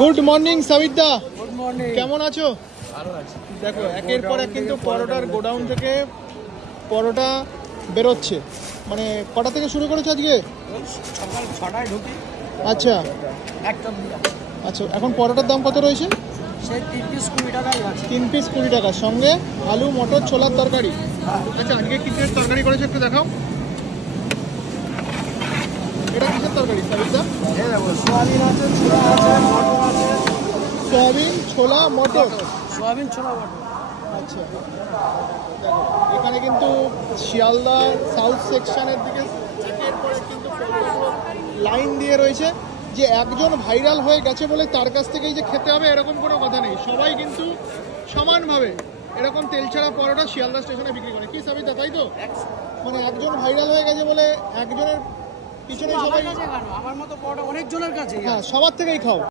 Good morning Sabida. Good morning. কেমন আছো? ভালো আছি। দেখো একের পর এক কিন্তু পরোটার গোডাউন থেকে পরোটা বেরোচ্ছে। মানে কটা থেকে শুরু করেছো আজকে? সকাল 6টায় ঢুকি। আচ্ছা একটা আচ্ছা, এখন পরোটার দাম কত রয়েছে? সে 3 পিস 20 টাকাই আছে। 3 পিস 20 টাকা, সঙ্গে আলু মটর ছোলার তরকারি। আচ্ছা, আজকে কিসের তরকারি করেছো একটু দেখাও। এটা কিসের তরকারি সাবিদা? এই দেখো সোয়াবিন আছে, ছোলা আছে, মটর আছে। সয়াবিন ছোলা মটর। সোয়াবিন ছোলা মটর। আচ্ছা দেখো, এখানে কিন্তু শিয়ালদা সাউথ সেকশনের দিকে একের পর এক কিন্তু পরোটাগুলো লাইন দিয়ে রয়েছে। যে একজন ভাইরাল হয়ে গেছে বলে তার কাছ থেকেই যে খেতে হবে এরকম কোনো কথা নেই। সবাই কিন্তু সমানভাবে এরকম তেল ছাড়া পরোটা শিয়ালদা স্টেশনে বিক্রি করে। কি সাবিদা, তাই তো? মানে একজন ভাইরাল হয়ে গেছে বলে একজনের পিছনে সবাই, আমার মতো পরোটা অনেক জনের কাছে। হ্যাঁ, সবার থেকেই খাও।